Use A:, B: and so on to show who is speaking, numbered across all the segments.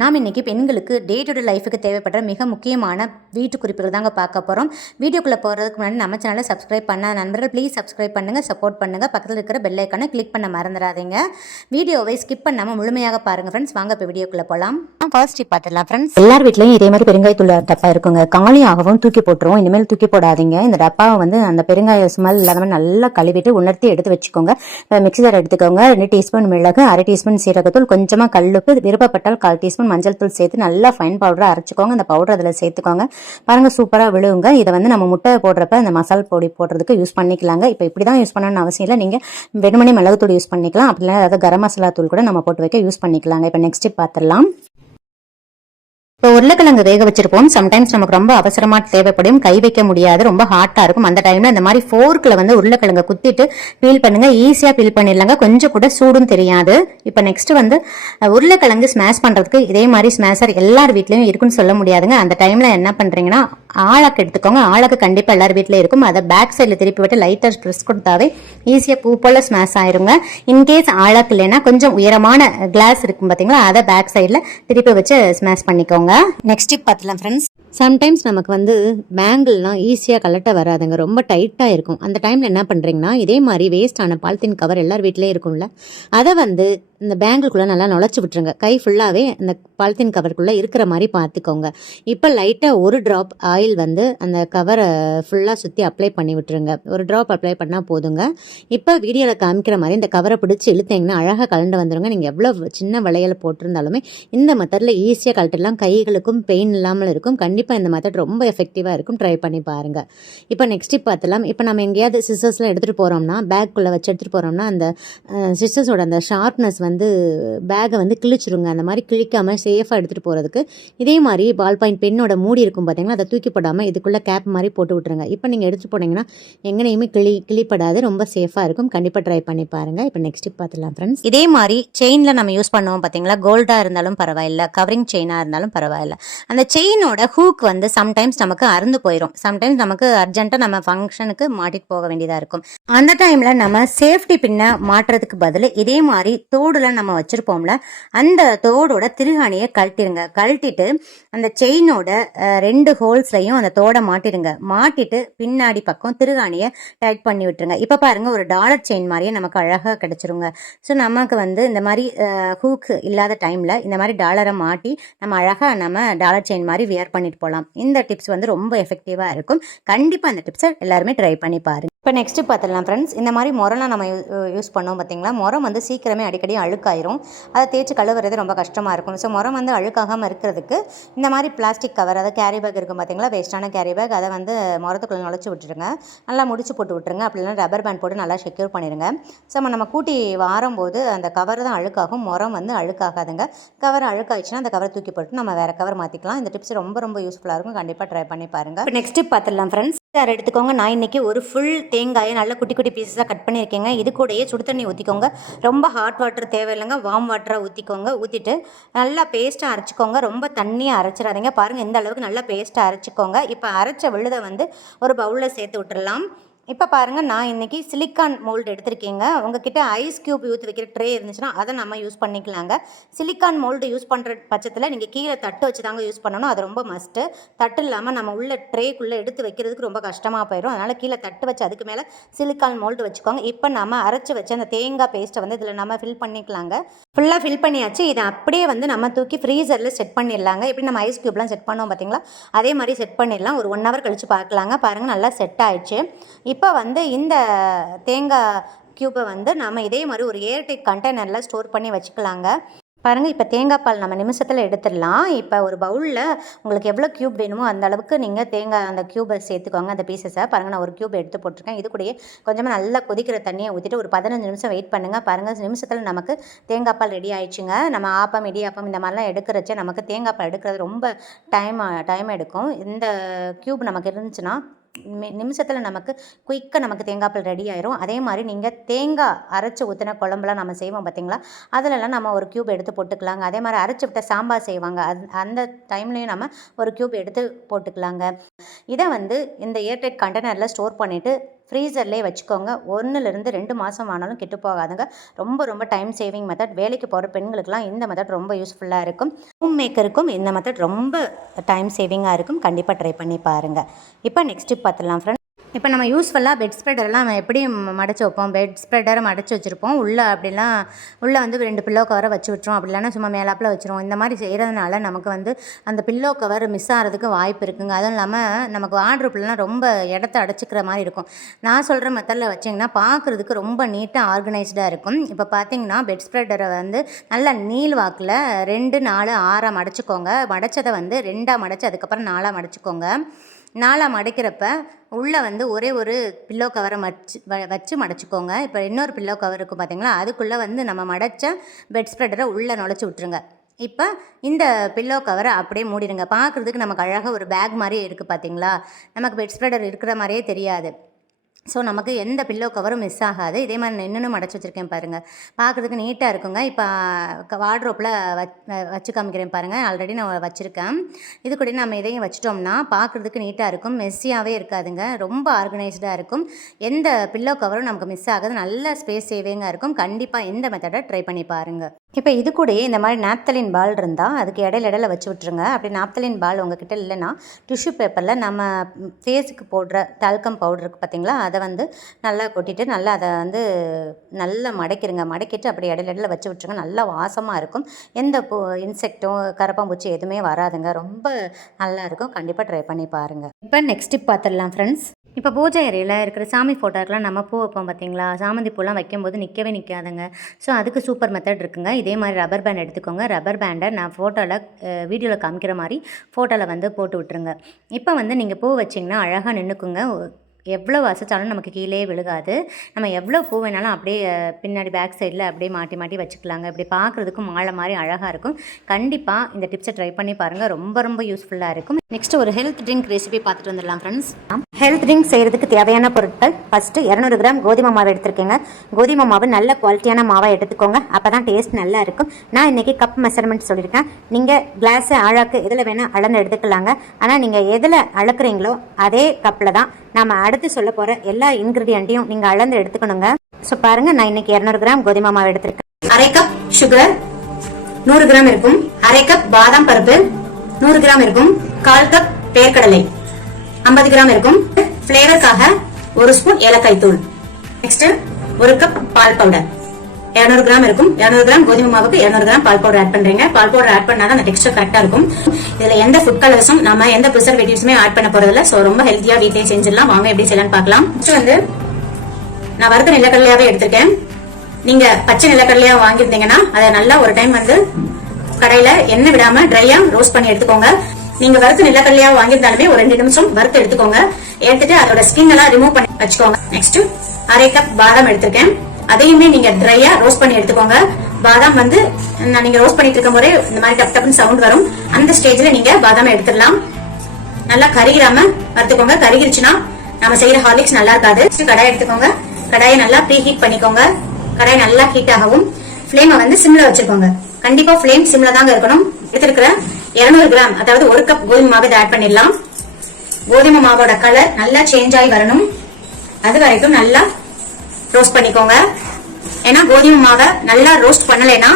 A: நாம் இன்றைக்கி பெண்களுக்கு டே டு டே லைஃபுக்கு தேவைப்படுற மிக முக்கியமான வீட்டு குறிப்புகள் தாங்க பார்க்க போகிறோம் வீடியோக்குள்ளே போகிறதுக்கு முன்னாடி நம்ம சேனலை சப்ஸ்கிரைப் பண்ண நண்பர்கள் ப்ளீஸ் சப்ஸ்கிரைப் பண்ணுங்கள் சப்போர்ட் பண்ணுங்கள் பக்கத்தில் இருக்கிற பெல் ஐக்கானை கிளிக் பண்ண மறந்துடாதீங்க. வீடியோவை ஸ்கிப் பண்ணாமல் முழுமையாக பாருங்கள் ஃப்ரெண்ட்ஸ் வாங்க இப்போ வீடியோக்குள்ளே போகலாம் ஃபர்ஸ்ட் டிப் பார்த்துடலாம் ஃப்ரெண்ட்ஸ் எல்லார் வீட்லையும் இதே மாதிரி பெருங்காயத்தூள் டப்பா இருக்குங்க. காலியாகவும் தூக்கி போட்டுருவோம் இனிமேல் தூக்கி போடாதீங்க. இந்த டப்பாவை வந்து அந்த பெருங்காய ஸ்மெல் இல்லாத நல்லா கழுவிட்டு உணர்த்தி எடுத்து வச்சுக்கோங்க. மிக்ஸி ஜார் எடுத்துக்கோங்க. ரெண்டு டீஸ்பூன் மிளகு அரை டீஸ்பூன் சீரகத்தூள் கொஞ்சமாக கல்லுப்பு விருப்பப்பட்டால் கால் டீஸ்பூன் மஞ்சள் தூள் சேர்த்து நல்லா ஃபைன் பவுடராக அரைச்சிக்கோங்க. அந்த பவுடர் அதில் சேர்த்துக்கோங்க. பாருங்க சூப்பராக விழுவுங்க. இதை வந்து நம்ம முட்டை போடுறப்ப இந்த மசால் பொடி போடுறதுக்கு யூஸ் பண்ணிக்கலாங்க. இப்போ இப்படி தான் யூஸ் பண்ணணும்னு அவசியம் இல்லை. நீங்கள் வெறுமனே மிளகுத்தூள் யூஸ் பண்ணிக்கலாம். அப்படி இல்லைன்னா அதாவது கரம் மசாலா தூள் கூட நம்ம போட்டு வைக்க யூஸ் பண்ணிக்கலாங்க. இப்போ நெக்ஸ்ட் பார்த்துடலாம் இப்போ உருளைக்கிழங்கு வேக வச்சிருப்போம். சம்டைம்ஸ் நமக்கு ரொம்ப அவசரமா தேவைப்படும். கை வைக்க முடியாது. ரொம்ப ஹாட்டா இருக்கும். அந்த டைம்ல இந்த மாதிரி ஃபோர்க்கில் வந்து உருளைக்கிழங்கு குத்திட்டு பீல் பண்ணுங்க. ஈஸியா பீல் பண்ணிடலாங்க. கொஞ்சம் கூட சூடும் தெரியாது. இப்போ நெக்ஸ்ட் வந்து உருளைக்கிழங்கு ஸ்மாஷ் பண்றதுக்கு இதே மாதிரி ஸ்மாஷர் எல்லார் வீட்லயும் இருக்குன்னு சொல்ல முடியாதுங்க. அந்த டைம்ல என்ன பண்றீங்கன்னா ஆளாக்கு எடுத்துக்கோங்க. ஆளாக்கு கண்டிப்பா எல்லார் வீட்லயும் இருக்கும். அதை பேக் சைடில் திருப்பி விட்டு லைட்டர் ப்ரெஸ் கொடுத்தாவே ஈஸியா பூ போல ஸ்மாஷ் ஆயிருங்க. இன்கேஸ் ஆளாக்கு இல்லைன்னா கொஞ்சம் உயரமான கிளாஸ் இருக்கும் பாத்தீங்களா? அதை பேக் சைடில் திருப்பி வச்சு ஸ்மாஷ் பண்ணிக்கோங்க. நெக்ஸ்ட் டிப் பார்த்துலாம் ஃப்ரெண்ட்ஸ் சம்டைம்ஸ் நமக்கு வந்து பேங்கிள்லாம் ஈஸியாக கலட்ட வராதுங்க. ரொம்ப டைட்டாக இருக்கும். அந்த டைமில் என்ன பண்ணுறீங்கன்னா இதே மாதிரி வேஸ்டான பாலித்தீன் கவர் எல்லார் வீட்லேயும் இருக்கும்ல அதை வந்து இந்த பேங்கிள்குள்ளே நல்லா நுழைச்சி விட்டுருங்க. கை ஃபுல்லாகவே அந்த பாலித்தீன் கவருக்குள்ளே இருக்கிற மாதிரி பார்த்துக்கோங்க. இப்போ லைட்டாக ஒரு ட்ராப் ஆயில் வந்து அந்த கவரை ஃபுல்லாக சுற்றி அப்ளை பண்ணி விட்டுருங்க. ஒரு ட்ராப் அப்ளை பண்ணால் போதுங்க. இப்போ வீடியோவில் காமிக்கிற மாதிரி இந்த கவரை பிடிச்சி இழுத்தீங்கன்னா அழகாக கலண்டு வந்துடுங்க நீங்கள் எவ்வளோ சின்ன வளையல் போட்டிருந்தாலுமே இந்த மெத்தடில் ஈஸியாக கழட்டிடலாம். கைகளுக்கும் பெயின் இல்லாமல் இருக்கும். கண்டிப்பாக இந்த மெத்தட் ரொம்ப எஃபெக்டிவாக இருக்கும். ட்ரை பண்ணி பாருங்கள் இப்போ நெக்ஸ்ட் பார்த்துலாம் இப்போ நம்ம எங்கேயாவது சிஸ்டர்ஸ்லாம் எடுத்துகிட்டு போகிறோம்னா பேக்குள்ளே வச்சு எடுத்துகிட்டு போகிறோம்னா அந்த சிஸ்டர்ஸோட அந்த ஷார்ப்னஸ் வந்து வந்து பேக்கை வந்து கிழிச்சிருங்க. அந்த மாதிரி கிழிக்காமல் சேஃபாக எடுத்துகிட்டு போகிறதுக்கு இதே மாதிரி பால் பாயிண்ட் பெண்ணோட மூடி இருக்கும் பார்த்தீங்கன்னா அதை தூக்கி போடாமல் இதுக்குள்ளே கேப் மாதிரி போட்டு விட்ருங்க இப்போ நீங்கள் எடுத்துகிட்டு போனீங்கன்னா எங்கனையுமே கிளி கிளிப்படாது. ரொம்ப சேஃபாக இருக்கும். கண்டிப்பாக ட்ரை பண்ணி பாருங்கள் இப்போ நெக்ஸ்ட் பார்த்துலாம் ஃப்ரெண்ட்ஸ் இதே மாதிரி செயினில் நம்ம யூஸ் பண்ணுவோம் பார்த்தீங்களா கோல்டாக இருந்தாலும் பரவாயில்ல. கவரிங் செயினாக இருந்தாலும் பரவாயில்ல. அந்த செயினோட ஹூக் வந்து சம்டைம்ஸ் நமக்கு அறுந்து போயிடும் சம்டைம்ஸ் நமக்கு அர்ஜென்ட்டாக நம்ம ஃபங்க்ஷனுக்கு மாட்டிட்டு போக வேண்டியதாக இருக்கும். அந்த டைமில் நம்ம சேஃப்டி பின்ன மாட்டுறதுக்கு பதில் இதே மாதிரி தோடுல நம்ம வச்சுருப்போம்ல அந்த தோடோட திருகாணியை கழட்டிருங்க. கழட்டிட்டு அந்த செயினோட ரெண்டு ஹோல்ஸ்லையும் அந்த தோடை மாட்டிடுங்க. மாட்டிட்டு பின்னாடி பக்கம் திருகாணியை டைட் பண்ணி விட்டுருங்க. இப்போ பாருங்க ஒரு டாலர் செயின் மாதிரியே நமக்கு அழகாக கிடைச்சிருங்க. ஸோ நமக்கு வந்து இந்த மாதிரி ஹூக் இல்லாத டைமில் இந்த மாதிரி டாலரை மாட்டி நம்ம அழகாக நம்ம டாலர் செயின் மாதிரி வியர் பண்ணிட்டு போகலாம் இந்த டிப்ஸ் வந்து ரொம்ப எஃபெக்டிவாக இருக்கும். கண்டிப்பாக அந்த டிப்ஸை எல்லாருமே ட்ரை பண்ணி பாருங்க. இப்போ நெக்ஸ்ட் பார்த்துடலாம் ஃப்ரெண்ட்ஸ் இந்த மாதிரி முரம்லாம் நம்ம யூஸ் பண்ணோம் பார்த்தீங்களா முரம் வந்து சீக்கிரமே அடிக்கடி அழுக்காயிரும். அதை தேய்ச்சி கழுவுறது ரொம்ப கஷ்டமாக இருக்கும். ஸோ முரம் வந்து அழுக்காகாமல் இருக்கிறதுக்கு இந்த மாதிரி பிளாஸ்டிக் கவர் அதாவது கேரி பேக் இருக்கும் பார்த்தீங்களா வேஸ்ட்டான கேரி பேக் அதை வந்து முரத்துக்குள்ளே நுழைச்சி விட்டுருங்க. நல்லா முடிச்சு போட்டு விட்டுருங்க. அப்படி இல்லைனா ரப்பர் பேண்ட் போட்டு நல்லா செக்யூர் பண்ணிடுங்க ஸோ நம்ம கூட்டி வாரும்போது அந்த கவர் தான் அழுக்காகும். முறம் வந்து அழுக்காகாதுங்க. கவர் அழுக்காயிடுச்சுன்னா அந்த கவர் தூக்கி போட்டு நம்ம வேறு கவர் மாற்றிக்கலாம் இந்த டிப்ஸ் ரொம்ப ரொம்ப யூஸ்ஃபுல்லாக இருக்கும். கண்டிப்பாக ட்ரை பண்ணி பாருங்கள் நெக்ஸ்ட் டிப் பார்த்துடலாம் ஃப்ரெண்ட்ஸ் சார் எடுத்துக்கோங்க. நான் இன்னைக்கு ஒரு ஃபுல் தேங்காயை நல்ல குட்டி குட்டி பீசஸாக கட் பண்ணியிருக்கேங்க. இது கூடயே சுடு தண்ணி ஊற்றிக்கோங்க ரொம்ப ஹாட் வாட்டர் தேவையில்லைங்க. வார்ம் வாட்டராக ஊற்றிக்கோங்க ஊற்றிட்டு நல்லா பேஸ்ட்டாக அரைச்சிக்கோங்க. ரொம்ப தண்ணியாக அரைச்சிடாதீங்க. பாருங்கள் எந்த அளவுக்கு நல்லா பேஸ்ட்டாக அரைச்சிக்கோங்க. இப்போ அரைச்ச விழுதை வந்து ஒரு பவுலில் சேர்த்து விட்டுடலாம் இப்போ பாருங்கள் நான் இன்றைக்கி சிலிக்கான் மோல்டு எடுத்திருக்கீங்க. உங்ககிட்ட ஐஸ் க்யூப் ஊற்றி வைக்கிற ட்ரே இருந்துச்சுன்னா அதை நம்ம யூஸ் பண்ணிக்கலாங்க. சிலிக்கான் மோல்டு யூஸ் பண்ணுற பட்சத்தில் நீங்கள் கீழே தட்டு வச்சு தாங்க யூஸ் பண்ணணும். அது ரொம்ப மஸ்ட்டு தட்டு இல்லாமல் நம்ம உள்ள ட்ரேக்குள்ளே எடுத்து வைக்கிறதுக்கு ரொம்ப கஷ்டமாக போயிடும் அதனால் கீழே தட்டு வச்சு அதுக்கு மேலே சிலிக்கான் மோல்டு வச்சுக்கோங்க. இப்போ நம்ம அரைச்சி வச்சு அந்த தேங்காய் பேஸ்ட்டை வந்து இதில் நம்ம ஃபில் பண்ணிக்கலாங்க. ஃபுல்லாக ஃபில் பண்ணியாச்சு. இதை அப்படியே வந்து நம்ம தூக்கி ஃப்ரீசரில் செட் பண்ணிடலாங்க. எப்படி நம்ம ஐஸ் க்யூப்லாம் செட் பண்ணோம் பார்த்தீங்களா அதே மாதிரி செட் பண்ணிடலாம். ஒரு ஒன் ஹவர் கழித்து பார்க்கலாங்க பாருங்கள் நல்லா செட் ஆயிடுச்சு. இப்போ வந்து இந்த தேங்காய் க்யூப்பை வந்து நம்ம இதே மாதிரி ஒரு ஏர்டைட் கண்டெய்னரில் ஸ்டோர் பண்ணி வச்சுக்கலாங்க. பாருங்கள் இப்போ தேங்காய் பால் நம்ம நிமிஷத்தில் எடுத்துடலாம். இப்போ ஒரு பவுலில் உங்களுக்கு எவ்வளோ க்யூப் வேணுமோ அந்த அளவுக்கு நீங்கள் தேங்காய் அந்த க்யூபை சேர்த்துக்கோங்க அந்த பீசஸை பாருங்கள் நான் ஒரு க்யூப் எடுத்து போட்டிருக்கேன். இது கூடயே கொஞ்சமாக நல்லா கொதிக்கிற தண்ணியை ஊற்றிட்டு ஒரு பதினஞ்சு நிமிஷம் வெயிட் பண்ணுங்கள் பாருங்கள் நிமிஷத்தில் நமக்கு தேங்காய் பால் ரெடி ஆயிடுச்சுங்க. நம்ம ஆப்பம் இடியாப்பம் இந்த மாதிரிலாம் எடுக்கிறச்ச நமக்கு தேங்காய் பால் எடுக்கிறது ரொம்ப டைம் டைம் எடுக்கும். இந்த க்யூப் நமக்கு இருந்துச்சுன்னா நிமிஷத்தில் நமக்கு குயிக்காக நமக்கு தேங்காய் பால் ரெடி ஆயிரும். அதே மாதிரி நீங்கள் தேங்காய் அரைச்சி ஊற்றின குழம்புலாம் நம்ம செய்வோம் பார்த்தீங்களா அதிலலாம் நம்ம ஒரு க்யூப் எடுத்து போட்டுக்கலாங்க. அதே மாதிரி அரைச்சி விட்ட சாம்பார் செய்வாங்க. அது அந்த டைம்லேயும் நம்ம ஒரு க்யூப் எடுத்து போட்டுக்கலாங்க. இதை வந்து இந்த ஏர்டைட் கண்டெய்னரில் ஸ்டோர் பண்ணிவிட்டு ஃப்ரீசர்லேயே வச்சுக்கோங்க. ஒன்றுலேருந்து ரெண்டு மாதம் ஆனாலும் கெட்டு போகாதுங்க. ரொம்ப ரொம்ப டைம் சேவிங் மெத்தட் வேலைக்கு போகிற பெண்களுக்கெல்லாம் இந்த மெத்தட் ரொம்ப யூஸ்ஃபுல்லாக இருக்கும். ஹோம் மேக்கருக்கும் இந்த மெத்தட் ரொம்ப டைம் சேவிங்காக இருக்கும். கண்டிப்பாக ட்ரை பண்ணி பாருங்கள் இப்போ நெக்ஸ்ட் டிப் பார்த்துடலாம் ஃப்ரெண்ட் இப்போ நம்ம யூஸ்ஃபுல்லாக பெட் ஸ்ப்ரெடர்லாம் நம்ம எப்படி ம- வைப்போம்? பெட் ஸ்ப்ரெடரை மடிச்சு வச்சுருப்போம். உள்ளே அப்படிலாம் உள்ளே வந்து ரெண்டு பில்லோ கவரை வச்சு விட்டுரும். அப்படி இல்லைன்னா சும்மா மேலாப்பில் வச்சுருவோம். இந்த மாதிரி செய்கிறதுனால நமக்கு வந்து அந்த பில்லோ கவர் மிஸ் ஆகிறதுக்கு வாய்ப்பு இருக்குங்க. அதுவும் இல்லாமல் நமக்கு வார்ட்ரோப்லாம் ரொம்ப இடத்த அடைச்சிக்கிற மாதிரி இருக்கும். நான் சொல்கிற மெத்தடில் வச்சிங்கன்னா பார்க்குறதுக்கு ரொம்ப நீட்டாக ஆர்கனைஸ்டாக இருக்கும். இப்போ பார்த்தீங்கன்னா பெட் ஸ்ப்ரெடரை வந்து நல்லா நீள் வாக்கில் ரெண்டு நாலு ஆறாக மடிச்சுக்கோங்க. மடச்சதை வந்து ரெண்டாக மடிச்சு அதுக்கப்புறம் நாலாக மடிச்சுக்கோங்க. நாளாக மடைக்கிறப்ப உள்ளே வந்து ஒரே ஒரு பில்லோ கவரை மடிச்சு வ- வச்சு மடைச்சிக்கோங்க. இப்போ இன்னொரு பில்லோ கவர் இருக்கும் பார்த்தீங்களா அதுக்குள்ளே வந்து நம்ம மடைச்ச பெட் ஸ்ப்ரெடரை உள்ளே நுழைச்சி விட்ருங்க இப்போ இந்த பில்லோ கவரை அப்படியே மூடிடுங்க. பார்க்குறதுக்கு நமக்கு அழகாக ஒரு பேக் மாதிரியே இருக்குது பார்த்தீங்களா நமக்கு பெட் ஸ்ப்ரெடர் இருக்கிற மாதிரியே தெரியாது. ஸோ நமக்கு எந்த பில்லோ கவரும் மிஸ் ஆகாது. இதே மாதிரி நான் இன்னொன்று மடச்சி வச்சுருக்கேன் பாருங்கள் பார்க்குறதுக்கு நீட்டாக இருக்குங்க. இப்போ வார்ட்ரோப்பில் வச் வச்சு காமிக்கிறேன் பாருங்கள் ஆல்ரெடி நான் வச்சுருக்கேன். இது கூட நம்ம இதையும் வச்சிட்டோம்னா பார்க்குறதுக்கு நீட்டாக இருக்கும். மெஸ்ஸியாகவே இருக்காதுங்க. ரொம்ப ஆர்கனைஸ்டாக இருக்கும். எந்த பில்லோ கவரும் நமக்கு மிஸ் ஆகாது. நல்ல ஸ்பேஸ் சேவிங்காக இருக்கும். கண்டிப்பாக இந்த மெத்தடை ட்ரை பண்ணி பாருங்கள் இப்போ இது கூடயே இந்த மாதிரி நாப்தலின் பால் இருந்தால் அதுக்கு இடையில இடையில வச்சு விட்ருங்க அப்படி நாப்தலின் பால் உங்ககிட்ட இல்லைன்னா டிஷ்யூ பேப்பரில் நம்ம ஃபேஸுக்கு போடுற டால்கம் பவுடர் இருக்குது பார்த்தீங்களா அதை வந்து நல்லா கொட்டிட்டு நல்லா அதை வந்து நல்லா மடக்கிடுங்க மடக்கிட்டு அப்படி இடையில இடையில வச்சு விட்ருங்க நல்லா வாசமாக இருக்கும். எந்த பூ இன்செக்ட்டும் கரப்பாம்பூச்சி எதுவுமே வராதுங்க. ரொம்ப நல்லா இருக்கும். கண்டிப்பாக ட்ரை பண்ணி பாருங்கள் இப்போ நெக்ஸ்ட் டிப் பார்த்துடலாம் ஃப்ரெண்ட்ஸ் இப்போ பூஜை அறையில் இருக்கிற சாமி ஃபோட்டோக்கெலாம் நம்ம பூ வைப்போம் பார்த்தீங்களா? சாமந்தி பூலாம் வைக்கும்போது நிற்கவே நிற்காதுங்க. ஸோ அதுக்கு சூப்பர் மெத்தட் இருக்குங்க. இதே மாதிரி ரப்பர் பேண்ட் எடுத்துக்கோங்க. ரப்பர் பேண்டை நான் ஃபோட்டோவில் வீடியோவில் காமிக்கிற மாதிரி ஃபோட்டோவில் வந்து போட்டு விட்டுருங்க. இப்போ வந்து நீங்கள் பூ வச்சிங்கன்னா அழகாக நின்றுக்குங்க. எவ்வளோ வசைச்சாலும் நமக்கு கீழே விழுகாது. நம்ம எவ்வளோ பூ வேணாலும் அப்படியே பின்னாடி பேக் சைடில் அப்படியே மாட்டி மாட்டி வச்சுக்கலாங்க. இப்படி பார்க்குறதுக்கும் மாலை மாதிரி அழகாக இருக்கும். கண்டிப்பாக இந்த டிப்ஸை ட்ரை பண்ணி பாருங்கள் ரொம்ப ரொம்ப யூஸ்ஃபுல்லாக இருக்கும். நெக்ஸ்ட் ஒரு ஹெல்த் ட்ரிங்க் ரெசிபி பார்த்துட்டு வந்துடலாம் ஃப்ரெண்ட்ஸ் ஹெல்த் ட்ரிங்க் செய்கிறதுக்கு தேவையான பொருட்கள் ஃபஸ்ட்டு இரநூறு கிராம் கோதுமை மாவு எடுத்திருக்கேங்க. கோதுமை மாவு நல்ல குவாலிட்டியான மாவை எடுத்துக்கோங்க. அப்போ தான் டேஸ்ட் நல்லா இருக்கும். நான் இன்றைக்கி கப் மெஷர்மெண்ட் சொல்லியிருக்கேன். நீங்கள் கிளாஸு ஆழாக்கு எதில் வேணால் அளந்து எடுத்துக்கலாங்க. ஆனால் நீங்கள் எதில் அளக்குறீங்களோ அதே கப்பில் தான் நம்ம அடுத்து சொல்ல போகிற எல்லா இன்க்ரீடியண்ட்டையும் நீங்கள் அளந்து எடுத்துக்கணுங்க. ஸோ பாருங்க நான் இன்னைக்கு இரநூறு கிராம் கோதுமை மாவு எடுத்திருக்கேன்.
B: அரை கப் சுகர் நூறு கிராம் இருக்கும். அரை கப் பாதாம் பருப்பு நூறு கிராம் இருக்கும். கால் கப் பேர்க்கடலை ஐம்பது கிராம் இருக்கும். ஃபிளேவருக்காக ஒரு ஸ்பூன் ஏலக்காய் தூள். நெக்ஸ்ட் ஒரு கப் பால் பவுடர் 200 கிராம் இருக்கும். 200 கிராம் கோதுமை மாவுக்கு 200 கிராம் பால் பவுடர் ஆட் பண்றீங்க. பால் பவுடர் ஆட் பண்ணாதான் அந்த டெக்ஸ்டர் கரெக்டா இருக்கும். இதுல எந்த ஃபுட் கலர்ஸும் நம்ம எந்த ப்ரிசர்வேட்டிவ்ஸுமே ஆட் பண்ண போறதில்ல. சோ ரொம்ப ஹெல்த்தியா வீட்லயே செஞ்சிடலாம். வாங்க எப்படி செய்யலாம்னு பார்க்கலாம். நெக்ஸ்ட் வந்து நான் வறுத்த நிலக்கடலையாவே எடுத்திருக்கேன். நீங்க பச்சை நிலக்கடலையா வாங்கியிருந்தீங்கன்னா அதை நல்லா ஒரு டைம் வந்து கடையில எண்ணெய் விடாம ட்ரையா ரோஸ்ட் பண்ணி எடுத்துக்கோங்க. நீங்க வறுத்து நிலக்கடலையா வாங்கியிருந்தாலுமே ஒரு ரெண்டு நிமிஷம் வறுத்து எடுத்துக்கோங்க. எடுத்துட்டு அதோட ஸ்கின் எல்லாம் ரிமூவ் பண்ணி வச்சுக்கோங்க. நெக்ஸ்ட் அரை கப் பாதாம் எடுத்திருக்கேன். அதையுமே நீங்க ட்ரையா ரோஸ்ட் பண்ணி எடுத்துக்கோங்க. பாதாம் வந்து நீங்க ரோஸ்ட் பண்ணிட்டு இருக்கும் போதே இந்த மாதிரி டப் டப்னு சவுண்ட் வரும். அந்த ஸ்டேஜ்ல நீங்க பாதாம் எடுத்துடலாம். நல்லா கருகிராம வறுத்துக்கோங்க. கருகிருச்சுன்னா நம்ம செய்யற ஹார்லிக்ஸ் நல்லா இருக்காது. Next கடாய் எடுத்துக்கோங்க. கடாயை நல்லா ப்ரீ ஹீட் பண்ணிக்கோங்க. கடாய் நல்லா ஹீட் ஆகவும் ஃப்ளேமை வந்து சிம்ல வச்சுக்கோங்க. கண்டிப்பா ஃப்ளேம் சிம்ல தாங்க இருக்கணும். எடுத்திருக்கிற 200 கிராம் அதாவது ஒரு கப் கோதுமை மாவு இதை ஆட் பண்ணிடலாம். கோதுமை மாவோட கலர் நல்லா சேஞ்ச் ஆகி வரணும். அது வரைக்கும் நல்லா ரோஸ்ட் பண்ணிக்கோங்க. ஏன்னா கோதுமை மாவை நல்லா ரோஸ்ட் பண்ணலைன்னா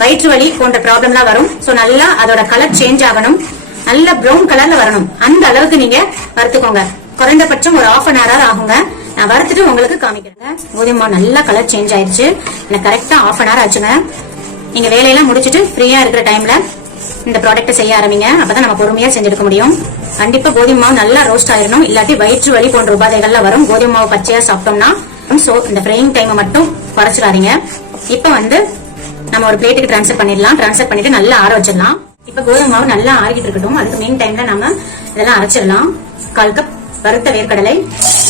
B: வயிற்று வலி போன்ற ப்ராப்ளம்லாம் வரும். ஸோ நல்லா அதோட கலர் சேஞ்ச் ஆகணும். நல்ல ப்ரௌன் கலர்ல வரணும். அந்த அளவுக்கு நீங்க வறுத்துக்கோங்க. குறைந்தபட்சம் ஒரு ஆஃப் அன் ஹவர் ஆகுங்க. நான் வறுத்துட்டு உங்களுக்கு காமிக்கிறேங்க. கோதுமை நல்லா கலர் சேஞ்ச் ஆயிடுச்சு. எனக்கு கரெக்டா ஆஃப் அன் ஹவர் ஆச்சுங்க. நீங்க வேலையெல்லாம் முடிச்சிட்டு ஃப்ரீயா இருக்கிற டைம்ல இந்த ப்ராடக்ட்டை செய்ய ஆரம்பிங்க. அப்பதான் நம்ம பொறுமையா செஞ்செடுக்க முடியும். கண்டிப்பா கோதுமை மாவு நல்லா ரோஸ்ட் ஆயிரணும் இல்லாட்டி வயிற்று வலி போன்ற உபாதைகள்லாம் வரும். கோதுமை மாவு பச்சையா சாப்பிட்டோம்னா ஸோ இந்த ஃப்ரையிங் டைமை மட்டும் குறைச்சிடாதீங்க. இப்ப வந்து நம்ம ஒரு பிளேட்டுக்கு ட்ரான்ஸ்ஃபர் பண்ணிடலாம். ட்ரான்ஸ்ஃபர் பண்ணிட்டு நல்லா ஆற வச்சிடலாம். இப்போ கோதுமை மாவு நல்லா ஆறிக்கிட்டு இருக்கட்டும். அதுக்கு மெயின் டைம்ல நம்ம இதெல்லாம் அரைச்சிடலாம். கால் கப் வறுத்த வேர்க்கடலை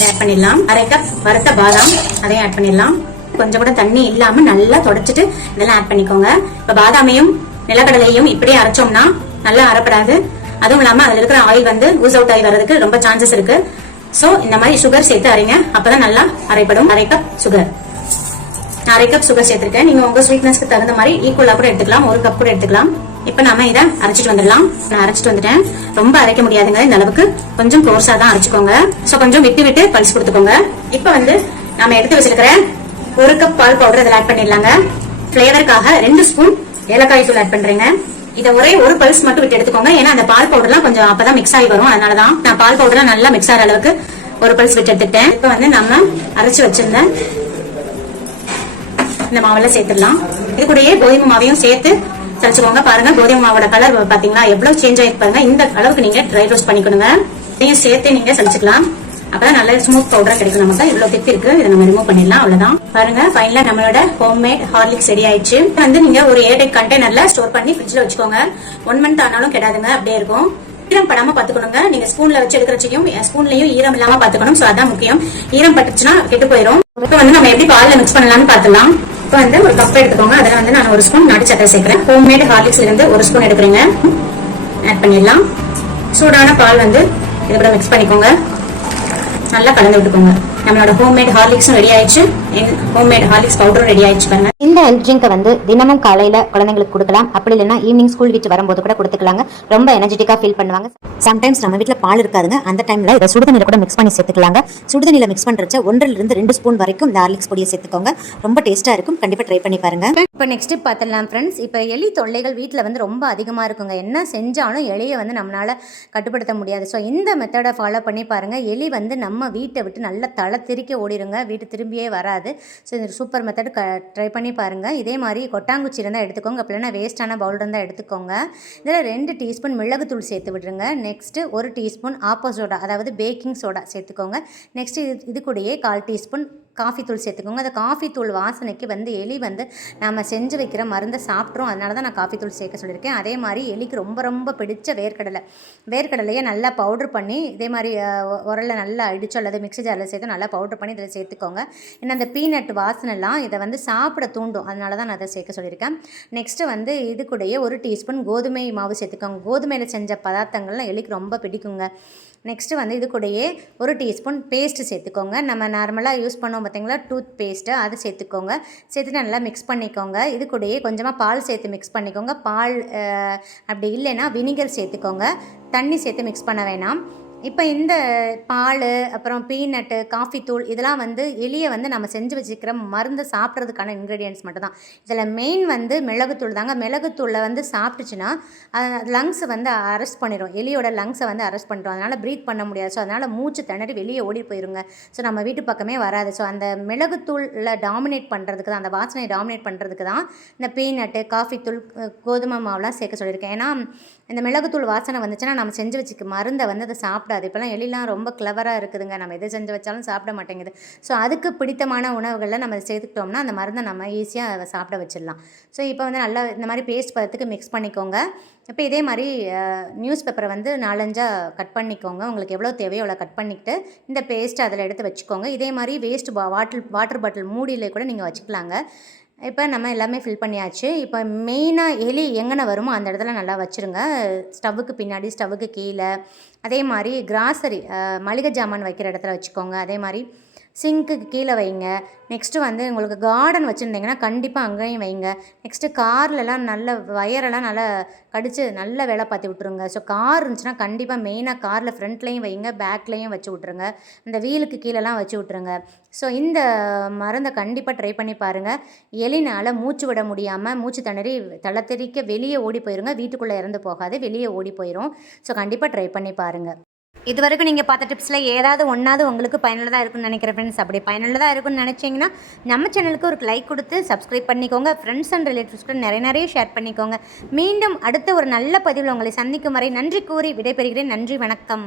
B: ஆட் பண்ணிடலாம். அரை கப் வறுத்த பாதாம் அதையும் ஆட் பண்ணிடலாம். கொஞ்சம் கூட தண்ணி இல்லாம நல்லா தொடச்சிட்டு இதெல்லாம் ஆட் பண்ணிக்கோங்க. இப்ப பாதாமையும் நிலக்கடலையும் இப்படியே அரைச்சோம்னா நல்லா அரைப்படாது அதுவும் இல்லாம அதுல இருக்கிற ஆயில் வந்து ஊஸ் அவுட் ஆகி வர்றதுக்கு ரொம்ப சான்சஸ் இருக்கு. சோ இந்த மாதிரி சுகர் சேர்த்து அரைங்க. அப்பதான் நல்லா அரைப்படும். அரை கப் சுகர் நான் அரை கப் சுகர் சேர்த்திருக்கேன். நீங்க உங்க ஸ்வீட்னஸ்க்கு தகுந்த மாதிரி ஈக்குவலா கூட எடுத்துக்கலாம். ஒரு கப் கூட எடுத்துக்கலாம். இப்ப நாம இதை அரைச்சிட்டு வந்துடலாம். நான் அரைச்சிட்டு வந்துட்டேன். ரொம்ப அரைக்க முடியாதுங்க இந்த அளவுக்கு. கொஞ்சம் கோர்ஸா தான் அரைச்சுக்கோங்க. சோ கொஞ்சம் விட்டு விட்டு பல்ஸ் கொடுத்துக்கோங்க. இப்ப வந்து நாம எடுத்து வச்சிருக்கிற ஒரு கப் பால் பவுடர் இதில் ஆட் பண்ணிடலாங்க. ஃபிளேவருக்காக ரெண்டு ஸ்பூன் ஏலக்காய் தூள் ஆட் பண்றீங்க. இதை ஒரே ஒரு பல்ஸ் மட்டும் விட்டு எடுத்துக்கோங்க. ஏன்னா அந்த பால் பவுடர்லாம் கொஞ்சம் அப்பதான் மிக்ஸ் ஆகி வரும். அதனாலதான் நான் பால் பவுடர்லாம் நல்லா மிக்ஸ் ஆகிற அளவுக்கு ஒரு பல்ஸ் விட்டு எடுத்துட்டேன் இப்ப வந்து நம்ம அரைச்சு வச்சிருந்த இந்த மாவெல்லாம் சேர்த்துடலாம். இது கூடயே கோதுமை மாவையும் சேர்த்து தெளிச்சுக்கோங்க. பாருங்க கோதுமை மாவோட கலர் பாத்தீங்களா? எவ்வளவு சேஞ்ச் ஆயிருக்கு பாருங்க. இந்த அளவுக்கு நீங்க ட்ரை ரோஸ்ட் பண்ணிக்கணுங்க. இதையும் சேர்த்து நீங்க சலிச்சுக்கலாம் அப்பதான் நல்ல ஸ்மூத் பவுடரா கிடைக்கும். நமக்கு இவ்வளவு திக்கு இருக்கு. இதை நம்ம ரிமூவ் பண்ணிடலாம். அவ்வளவுதான். பாருங்க ஃபைனலா நம்மளோட ஹோம்மேட் ஹார்லிக்ஸ் ரெடி ஆயிடுச்சு. வந்து நீங்க ஒரு ஏடெக் கண்டெய்னர்ல ஸ்டோர் பண்ணி ஃப்ரிட்ஜ்ல வச்சுக்கோங்க. ஒன் மந்த் ஆனாலும் கெடாதுங்க. அப்படியே இருக்கும். ஈரம் படாம பாத்துக்கணுங்க நீங்க ஸ்பூன்ல வச்சு எடுக்கிறச்சையும் ஸ்பூன்லயும் ஈரம் இல்லாம பாத்துக்கணும் சோ அதான் முக்கியம். ஈரம் பட்டுச்சுன்னா கெட்டு போயிடும் இப்ப வந்து நம்ம எப்படி பால்ல மிக்ஸ் பண்ணலாம்னு பாத்துலாம் இப்ப வந்து ஒரு கப் எடுத்துக்கோங்க. அதுல வந்து நான் ஒரு ஸ்பூன் நாட்டு சக்கரை சேர்க்கிறேன். ஹோம்மேட் ஹார்லிக்ஸ்ல இருந்து ஒரு ஸ்பூன் எடுக்கிறீங்க. ஆட் பண்ணிடலாம். சூடான பால் வந்து இது கூட மிக்ஸ் பண்ணிக்கோங்க. நல்லா கலந்து விட்டுக்கோங்க நம்மளோட ஹோம்மேட் ஹார்லிக்ஸும் ரெடி ஆயிடுச்சு. ஹோம்மேட் ஹார்லிக்ஸ் பவுடரும் ரெடி ஆயிடுச்சு பாருங்க.
A: இந்த ஹெல்த் ட்ரிங்கை வந்து தினமும் காலையில் குழந்தைங்களுக்கு கொடுக்கலாம். அப்படி இல்லைன்னா ஈவினிங் ஸ்கூல் விட்டு வரும்போது கூட கொடுத்துக்கலாங்க. ரொம்ப எனர்ஜெட்டிக்காக ஃபீல் பண்ணுவாங்க. சம்டைம்ஸ் நம்ம வீட்டில் பால் இருக்காதுங்க. அந்த டைமில் இதை சுடுதண்ணியில் கூட மிக்ஸ் பண்ணி சேர்த்துக்கலாங்க. சுடுதண்ணியில் மிக்ஸ் பண்ணுறச்ச ஒன்றிலிருந்து ரெண்டு ஸ்பூன் வரைக்கும் இந்த ஹார்லிக்ஸ் பொடியை சேர்த்துக்கோங்க. ரொம்ப டேஸ்ட்டாக இருக்கும். கண்டிப்பாக ட்ரை பண்ணி பாருங்க. இப்போ நெக்ஸ்ட் பார்த்துடலாம் ஃப்ரெண்ட்ஸ் இப்போ எலி தொல்லைகள் வீட்டில் வந்து ரொம்ப அதிகமாக இருக்குங்க. என்ன செஞ்சாலும் எலியை வந்து நம்மளால் கட்டுப்படுத்த முடியாது. ஸோ இந்த மெத்தடை ஃபாலோ பண்ணி பாருங்கள் எலி வந்து நம்ம வீட்டை விட்டு நல்லா நல்லா திருக்க ஓடிடுங்க வீட்டு திரும்பியே வராது. ஸோ இந்த சூப்பர் மெத்தட் க ட்ரை பண்ணி பாருங்கள் இதே மாதிரி கொட்டாங்குச்சி இருந்தால் எடுத்துக்கோங்க. அப்படின்னா வேஸ்ட்டான பவுல் இருந்தால் எடுத்துக்கோங்க. இதில் ரெண்டு டீஸ்பூன் மிளகுத்தூள் சேர்த்து விட்டுருங்க நெக்ஸ்ட்டு ஒரு டீஸ்பூன் ஆப்போ சோடா அதாவது பேக்கிங் சோடா சேர்த்துக்கோங்க. நெக்ஸ்ட்டு இது இது கூடயே கால் டீஸ்பூன் காஃபி தூள் சேர்த்துக்கோங்க. அந்த காஃபி தூள் வாசனைக்கு வந்து எலி வந்து நம்ம செஞ்சு வைக்கிற மருந்தை சாப்பிட்றோம். அதனால தான் நான் காஃபி தூள் சேர்க்க சொல்லியிருக்கேன். அதே மாதிரி எலிக்கு ரொம்ப ரொம்ப பிடிச்ச வேர்க்கடலை. வேர்க்கடலையை நல்லா பவுட்ரு பண்ணி இதே மாதிரி உரலில் உரல்ல நல்லா அடிச்சு அல்லது மிக்ஸி ஜாரில் சேர்த்து நல்லா பவுட்ரு பண்ணி இதில் சேர்த்துக்கோங்க. ஏன்னா அந்த பீனட் வாசனைலாம் இதை வந்து சாப்பிட தூண்டும். அதனால தான் நான் அதை சேர்க்க சொல்லியிருக்கேன். நெக்ஸ்ட்டு வந்து இது கூடயே ஒரு டீஸ்பூன் கோதுமை மாவு சேர்த்துக்கோங்க. கோதுமையில் செஞ்ச பதார்த்தங்கள்லாம் எலிக்கு ரொம்ப பிடிக்குங்க. நெக்ஸ்ட்டு வந்து இது கூடயே ஒரு டீஸ்பூன் பேஸ்ட்டு சேர்த்துக்கோங்க. நம்ம நார்மலாக யூஸ் பண்ணுவோம் பார்த்தீங்களா? டூத் பேஸ்ட்டு அதை சேர்த்துக்கோங்க. சேர்த்துட்டு நல்லா மிக்ஸ் பண்ணிக்கோங்க. இது கூடயே கொஞ்சமாக பால் சேர்த்து மிக்ஸ் பண்ணிக்கோங்க. பால் அப்படி இல்லைன்னா வினிகர் சேர்த்துக்கோங்க. தண்ணி சேர்த்து மிக்ஸ் பண்ண வேணாம். இப்போ இந்த பால் அப்புறம் பீனட்டு காஃபி தூள் இதெல்லாம் வந்து எலியை வந்து நம்ம செஞ்சு வச்சுக்கிற மருந்து சாப்பிட்றதுக்கான இன்க்ரீடியன்ஸ் மட்டும்தான். இதில் மெயின் வந்து மிளகுத்தூள் தாங்க. மிளகுத்தூளில் வந்து சாப்பிட்டுச்சுன்னா லங்ஸ் வந்து அரெஸ்ட் பண்ணிடும் எலியோட லங்ஸை வந்து அரெஸ்ட் பண்ணிடும் அதனால் ப்ரீத் பண்ண முடியாது. ஸோ அதனால் மூச்சு திணறி வெளியே ஓடி போயிருங்க. ஸோ நம்ம வீட்டு பக்கமே வராது. ஸோ அந்த மிளகுத்தூளில் டாமினேட் பண்ணுறதுக்கு தான் அந்த வாசனையை டாமினேட் பண்ணுறதுக்கு தான் இந்த பீனட்டு காஃபி தூள் கோதுமை மாவுலாம் சேர்க்க சொல்லியிருக்கேன். ஏன்னா இந்த மிளகுத்தூள் வாசனை வந்துச்சுன்னா நம்ம செஞ்சு வச்சுக்க மருந்தை வந்து அதை சாப்பிடாது. இப்போலாம் எலிலாம் ரொம்ப கிளவராக இருக்குதுங்க. நம்ம எது செஞ்சு வச்சாலும் சாப்பிட மாட்டேங்குது. ஸோ அதுக்கு பிடித்தமான உணவுகளில் நம்ம சேர்த்துக்கிட்டோம்னா அந்த மருந்தை நம்ம ஈஸியாக அதை சாப்பிட வச்சிடலாம். ஸோ இப்போ வந்து நல்லா இந்த மாதிரி பேஸ்ட் பதத்துக்கு மிக்ஸ் பண்ணிக்கோங்க. இப்போ இதே மாதிரி நியூஸ் பேப்பரை வந்து நாலஞ்சாக கட் பண்ணிக்கோங்க. உங்களுக்கு எவ்வளோ தேவையோ அவ்வளோ கட் பண்ணிக்கிட்டு இந்த பேஸ்ட்டை அதில் எடுத்து வச்சுக்கோங்க. இதே மாதிரி வேஸ்ட் பா வாட்டில் வாட்டர் பாட்டில் மூடியில் கூட நீங்கள் வச்சுக்கலாங்க. இப்போ நம்ம எல்லாமே ஃபில் பண்ணியாச்சு. இப்போ மெயினாக எலி எங்கன வருமோ அந்த இடத்துல நல்லா வச்சுருங்க. ஸ்டவ்வுக்கு பின்னாடி ஸ்டவ்வுக்கு கீழே. அதே மாதிரி கிராசரி மளிகை ஜாமான் வைக்கிற இடத்துல வச்சுக்கோங்க. அதே மாதிரி சிங்க்குக்கு கீழே வைங்க. நெக்ஸ்ட்டு வந்து உங்களுக்கு கார்டன் வச்சுருந்தீங்கன்னா கண்டிப்பாக அங்கேயும் வைங்க. நெக்ஸ்ட்டு கார்லலாம் நல்ல வயரெல்லாம் நல்லா கடித்து நல்ல வேலை பார்த்து விட்ருங்க ஸோ கார் இருந்துச்சுன்னா கண்டிப்பாக மெயினாக காரில் ஃப்ரண்ட்லேயும் வைங்க பேக்லேயும் வச்சு விட்ருங்க இந்த வீலுக்கு கீழெலாம் வச்சு விட்ருங்க ஸோ இந்த மருந்தை கண்டிப்பாக ட்ரை பண்ணி பாருங்கள் எலினால் மூச்சு விட முடியாமல் மூச்சு திணறி தளத்தெறிக்க வெளியே ஓடி போயிருங்க. வீட்டுக்குள்ளே இறந்து போகாது வெளியே ஓடி போயிடும் ஸோ கண்டிப்பாக ட்ரை பண்ணி பாருங்கள் இது வரைக்கும் நீங்கள் பார்த்த டிப்ஸில் ஏதாவது ஒன்றாவது உங்களுக்கு பயனுள்ளதாக இருக்கும்னு நினைக்கிற ஃப்ரெண்ட்ஸ் அப்படி பயனுள்ளதாக இருக்கும்னு நினச்சிங்கன்னா நம்ம சேனலுக்கு ஒரு லைக் கொடுத்து சப்ஸ்கிரைப் பண்ணிக்கோங்க. ஃப்ரெண்ட்ஸ் அண்ட் ரிலேட்டிவ்ஸ் கூட நிறைய நிறைய ஷேர் பண்ணிக்கோங்க. மீண்டும் அடுத்த ஒரு நல்ல பதிவில் உங்களை சந்திக்கும் வரை நன்றி கூறி விடைபெறுகிறேன். நன்றி வணக்கம்.